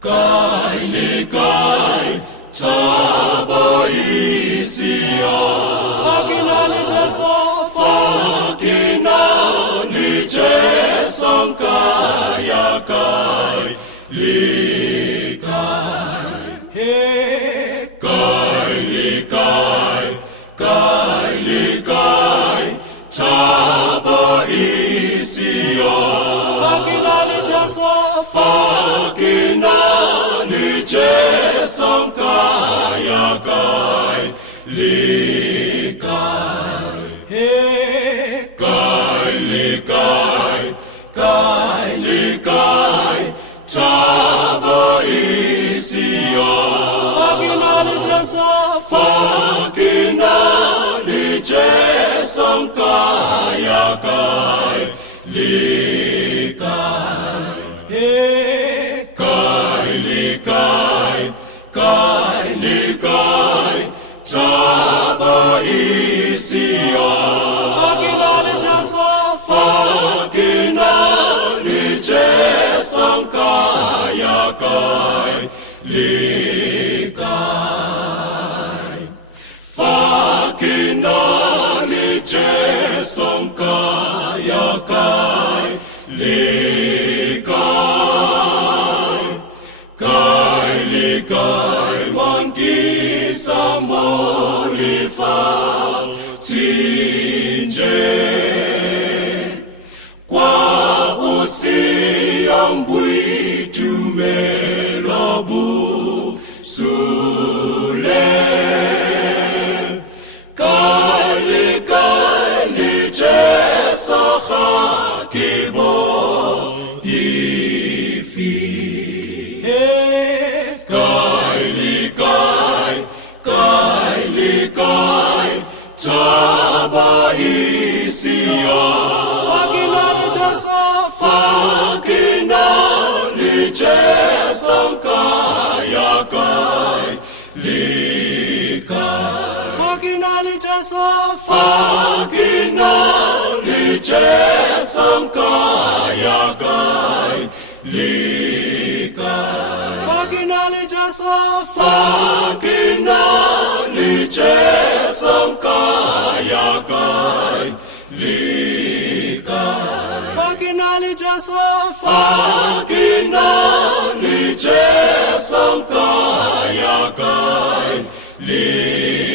Kai likai taboisia Fakinali Jason kaya kai likai Hey kai likai taboisia Fakinali Jason kaya kai likai Hey kai likai taboisia Fakinali Jason kaya kai likai Hey kai likai taboisia Fakinali Jason kaya kai likai Fakinali Jason kaya kai likai mangisa molifa tinje kwa usiambui tumelobu sule kali jesaha kibo ifi taboisia Fakinali Jason kaya kai likai Fakinali Jason kaya kai likai Fakinali Jason kaya kai likai Fakinali Jason kaya kai likai